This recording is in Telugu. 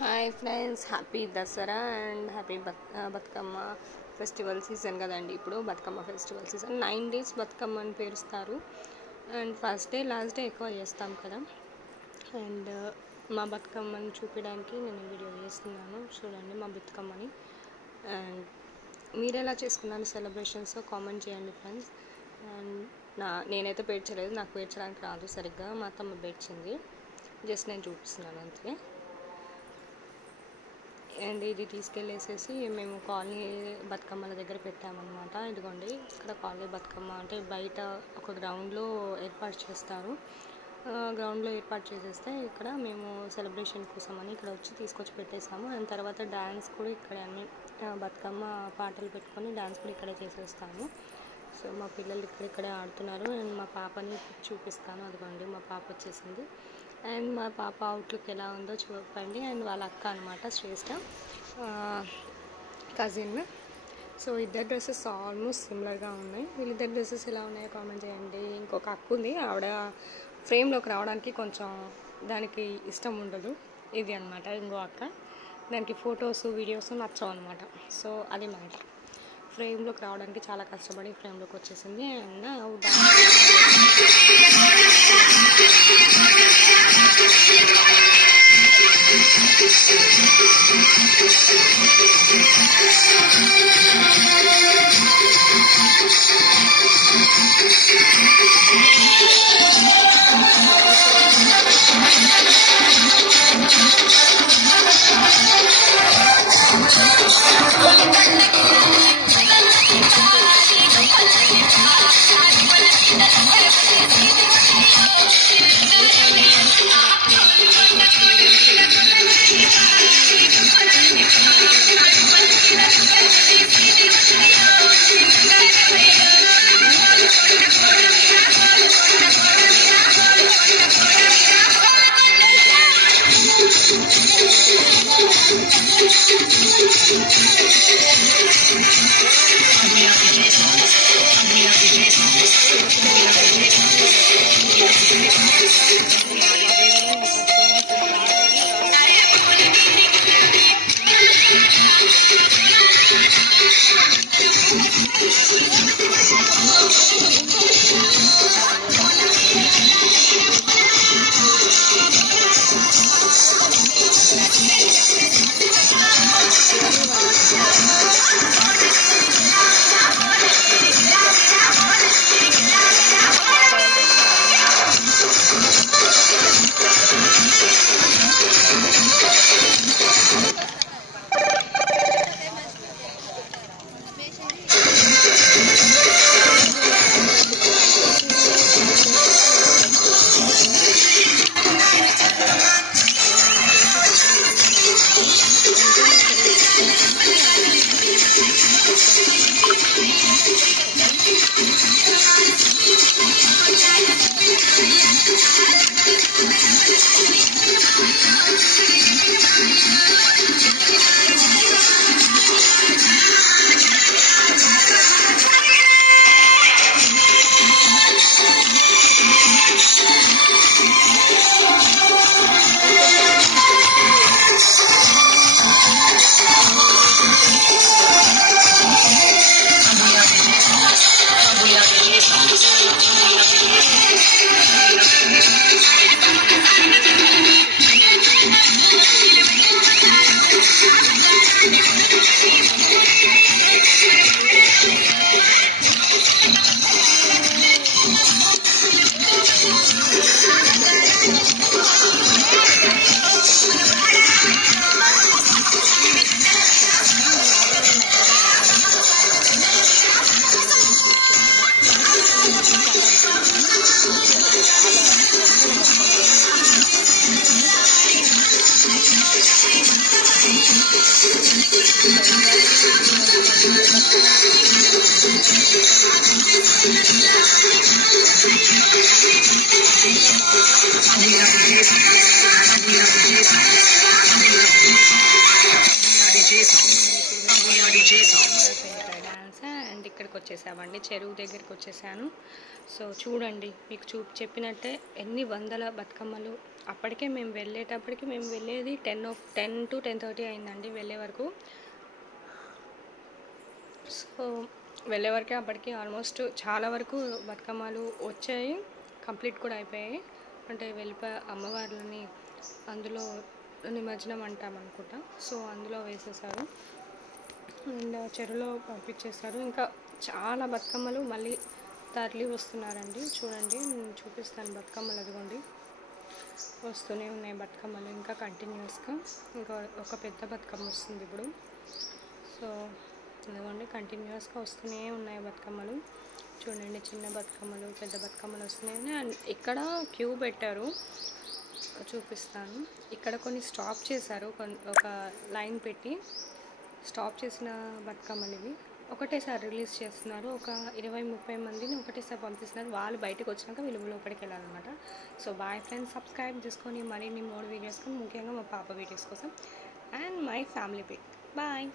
Hi friends, happy Dasara and happy Bathukamma festival season కదండి. ఇప్పుడు బతుకమ్మ ఫెస్టివల్ సీజన్ 9 days బతుకమ్మని పేరుస్తారు. And first day last day ఎక్కువ చేస్తాం కదా. అండ్ మా బతుకమ్మని చూపించడానికి నేను వీడియో చేస్తున్నాను. చూడండి మా బతుకమ్మని. అండ్ మీరు ఎలా చేసుకున్నాను సెలబ్రేషన్స్ కామెంట్ చేయండి ఫ్రెండ్స్. అండ్ నేనైతే పేర్చలేదు, నాకు పేర్చడానికి రాదు సరిగ్గా, మా అత్తమ్మ పేర్చింది. జస్ట్ నేను చూపిస్తున్నాను అంతే. అండ్ ఇది తీసుకెళ్ళేసేసి మేము కాలనీ బతుకమ్మల దగ్గర పెట్టామన్నమాట. ఇదిగోండి, ఇక్కడ కాలనీ బతుకమ్మ అంటే బయట ఒక గ్రౌండ్లో ఏర్పాటు చేస్తారు. గ్రౌండ్లో ఏర్పాటు చేసేస్తే ఇక్కడ మేము సెలబ్రేషన్ కోసమని ఇక్కడ వచ్చి తీసుకొచ్చి పెట్టేసాము. అండ్ తర్వాత డ్యాన్స్ కూడా ఇక్కడే, అన్ని బతుకమ్మ పాటలు పెట్టుకొని డ్యాన్స్ కూడా ఇక్కడే చేసేస్తాము. సో మా పిల్లలు ఇక్కడే ఆడుతున్నారు. అండ్ మా పాపని చూపిస్తాను. అదిగోండి మా పాప వచ్చేసింది. అండ్ మా పాప అవుట్లుక్ ఎలా ఉందో చూపండి. అండ్ వాళ్ళ అక్క అనమాట, శ్రేష్ఠ కజిన్. సో ఇద్దరు డ్రెస్సెస్ ఆల్మోస్ట్ సిమిలర్గా ఉన్నాయి. వీళ్ళిద్దరు డ్రెస్సెస్ ఎలా ఉన్నాయో కామెంట్ చేయండి. ఇంకొక అక్క ఉంది, ఆవిడ ఫ్రేమ్లోకి రావడానికి కొంచెం దానికి ఇష్టం ఉండదు. ఇది అనమాట ఇంకో అక్క, దానికి ఫొటోస్ వీడియోస్ నచ్చవు అనమాట. సో అది మ్యాటర్. ఫ్రేమ్లోకి రావడానికి చాలా కష్టపడి ఫ్రేమ్లోకి వచ్చేసింది. అండ్ అండ్ ఇక్కడికి వచ్చేసామండి, చెరువు దగ్గరికి వచ్చేసాను. సో చూడండి, మీకు చెప్పినట్టే ఎన్ని వందల బతుకమ్మలు అప్పటికే మేము వెళ్ళేటప్పటికి మేము వెళ్ళేది 10 to 10:30 అయిందండి వెళ్ళే వరకు. సో వెళ్ళే వరకే అప్పటికి ఆల్మోస్ట్ చాలా వరకు బతుకమ్మలు వచ్చాయి, కంప్లీట్ కూడా అయిపోయాయి. అంటే అమ్మవార్లని అందులో నిమజ్జనం అంటాం అనుకుంటా. సో అందులో వేసేసారు అండ్ చెరువులో పంపించేస్తారు. ఇంకా చాలా బతుకమ్మలు మళ్ళీ తరలి వస్తున్నారండి. చూడండి నేను చూపిస్తాను బతుకమ్మలు, అదిగోండి వస్తూనే ఉన్నాయి బతుకమ్మలు ఇంకా కంటిన్యూస్గా. ఇంకా ఒక పెద్ద బతుకమ్మ వస్తుంది ఇప్పుడు. సో అదిగోండి కంటిన్యూస్గా వస్తూనే ఉన్నాయి బతుకమ్మలు. చూడండి చిన్న బతుకమ్మలు పెద్ద బతుకమ్మలు వస్తూనే ఉన్నాయి. అండ్ ఇక్కడ క్యూ పెట్టారు, చూపిస్తాను. ఇక్కడ కొన్ని స్టాప్ చేశారు, ఒక లైన్ పెట్టి స్టాప్ చేసిన బతుకమ్మలు ఇవి. ఒకటేసారి రిలీజ్ చేస్తున్నారు, ఒక 20-30 మందిని ఒకటేసారి పంపిస్తున్నారు. వాళ్ళు బయటకు వచ్చినాక వీళ్ళు లోపలికి వెళ్ళాలన్నమాట. సో బాయ్ ఫ్రెండ్స్, సబ్స్క్రైబ్ చేసుకొని మరిన్ని మోర్ వీడియోస్, ముఖ్యంగా మా పాప వీడియోస్ కోసం and my family pic. Bye.